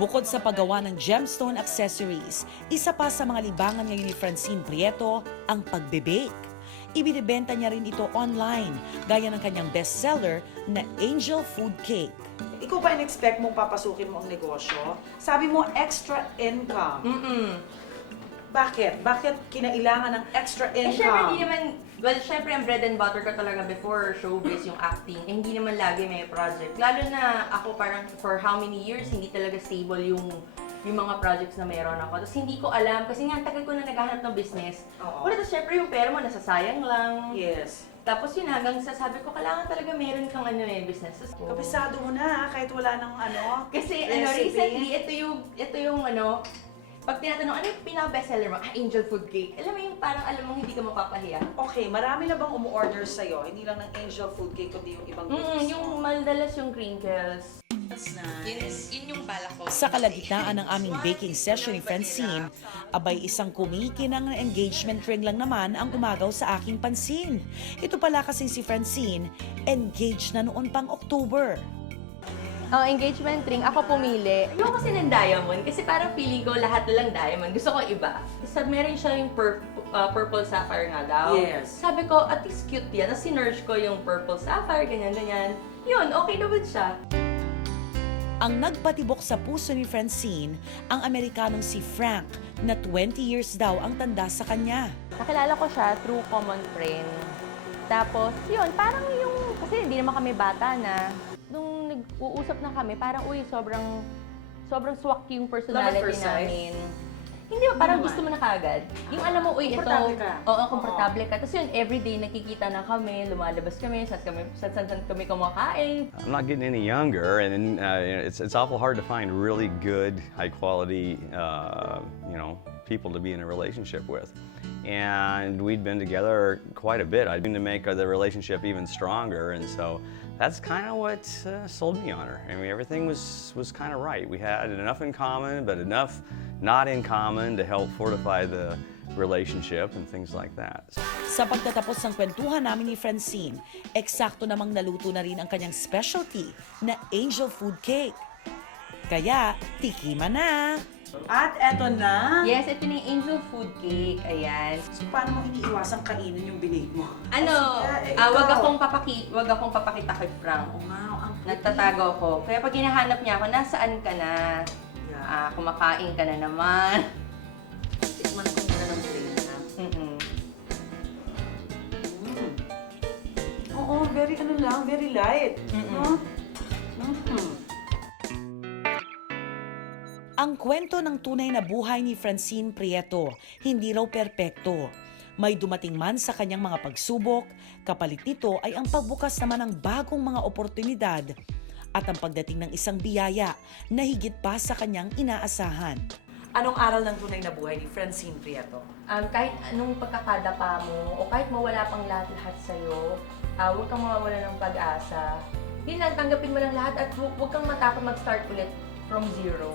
Bukod sa paggawa ng gemstone accessories, isa pa sa mga libangan ngayon ni Francine Prieto ang pagbe-bake. Ibinibenta niya rin ito online, gaya ng kanyang bestseller na Angel Food Cake. Ikaw ba in-expect mong papasukin mo ang negosyo? Sabi mo, extra income. Bakit? Bakit kinailangan ng extra Eh, syempre, income? hindi naman, well, syempre, ang bread and butter ko talaga before showbiz, yung acting, eh, hindi naman lagi may project. Lalo na ako parang for how many years, hindi talaga stable yung mga projects na meron ako. Tapos hindi ko alam, kasi nga, ang tagal ko na naghahanap ng business. Oo. Wala, tapos syempre, yung pera mo, nasasayang lang. Yes. Tapos yun, hanggang sasabi ko, kailangan talaga meron kang business. Kabisado mo na, kahit wala ng Kasi recipe. recently, ito yung pag tinatanong, ano yung pinaka-bestseller mo? Angel Food Cake. Alam mo yung parang alam mo hindi ka mapapahiya. Okay, marami na bang umu-order sa'yo? Hindi lang ng Angel Food Cake, kundi yung ibang cakes Yung maldalas yung crinkles. That's nice. Yun yung balak ko. Sa kalagitnaan ng aming baking session ni Francine, abay isang kumikinang na engagement ring lang naman ang umagaw sa aking pansin. Ito pala kasi si Francine, engaged na noon pang October. Engagement ring, ako pumili. Ayoko kasi ng diamond kasi parang feeling ko lahat na lang diamond. Gusto ko iba. Sabi meron siya yung purple sapphire nga daw. Yes. Sabi ko, at least cute yan. Tapos sinerge ko yung purple sapphire, ganyan-ganyan. Yun, okay naman siya. Ang nagpatibok sa puso ni Francine, ang Amerikanong si Frank na 20 years daw ang tanda sa kanya. Nakilala ko siya through common friend. Tapos, yun, parang yung, kasi hindi naman kami bata na, nung nag-uusap na kami, parang, uy, sobrang swak yung personality Love at first sight? namin. Hindi ba, parang naman. gusto mo na kagad. Yung alam mo, uy, ito, Komportable ka. oo, komportable ka. Tapos yun, everyday nakikita na kami, lumalabas kami, saan kami kumakain. I'm not getting any younger, and it's awful hard to find really good, high quality, people to be in a relationship with. And we'd been together quite a bit. I'd been to make the relationship even stronger, and so that's kind of what sold me on her. I mean, everything was kind of right. We had enough in common, but enough not in common to help fortify the relationship and things like that. Sa pagtatapos ng kwentuhan namin ni Francine, eksakto namang naluto na rin ang kanyang specialty na Angel Food Cake. Kaya, tikima na! At eto na. Yes, ito na yung Angel Food Cake. Ayan. So, paano mo iniiwasang kainin yung binig mo? Ano, Ikaw. wag akong papakita kay Frank. Oo nga, ang Nagtatago ako. Kaya pag hinahanap niya ako, nasaan ka na? Kumakain ka na naman. Tikman ko muna ng plain na. Oo, very very light. No? Ang kwento ng tunay na buhay ni Francine Prieto, hindi raw perpekto. May dumating man sa kanyang mga pagsubok, kapalit nito ay ang pagbukas naman ng bagong mga oportunidad at ang pagdating ng isang biyaya na higit pa sa kanyang inaasahan. Anong aral ng tunay na buhay ni Francine Prieto? Kahit anong pagkakadapa mo, o kahit mawala pang lahat-lahat sa'yo, huwag kang mawawala ng pag-asa. Yun lang, tanggapin mo lang lahat at huwag kang matakot mag-start ulit from zero.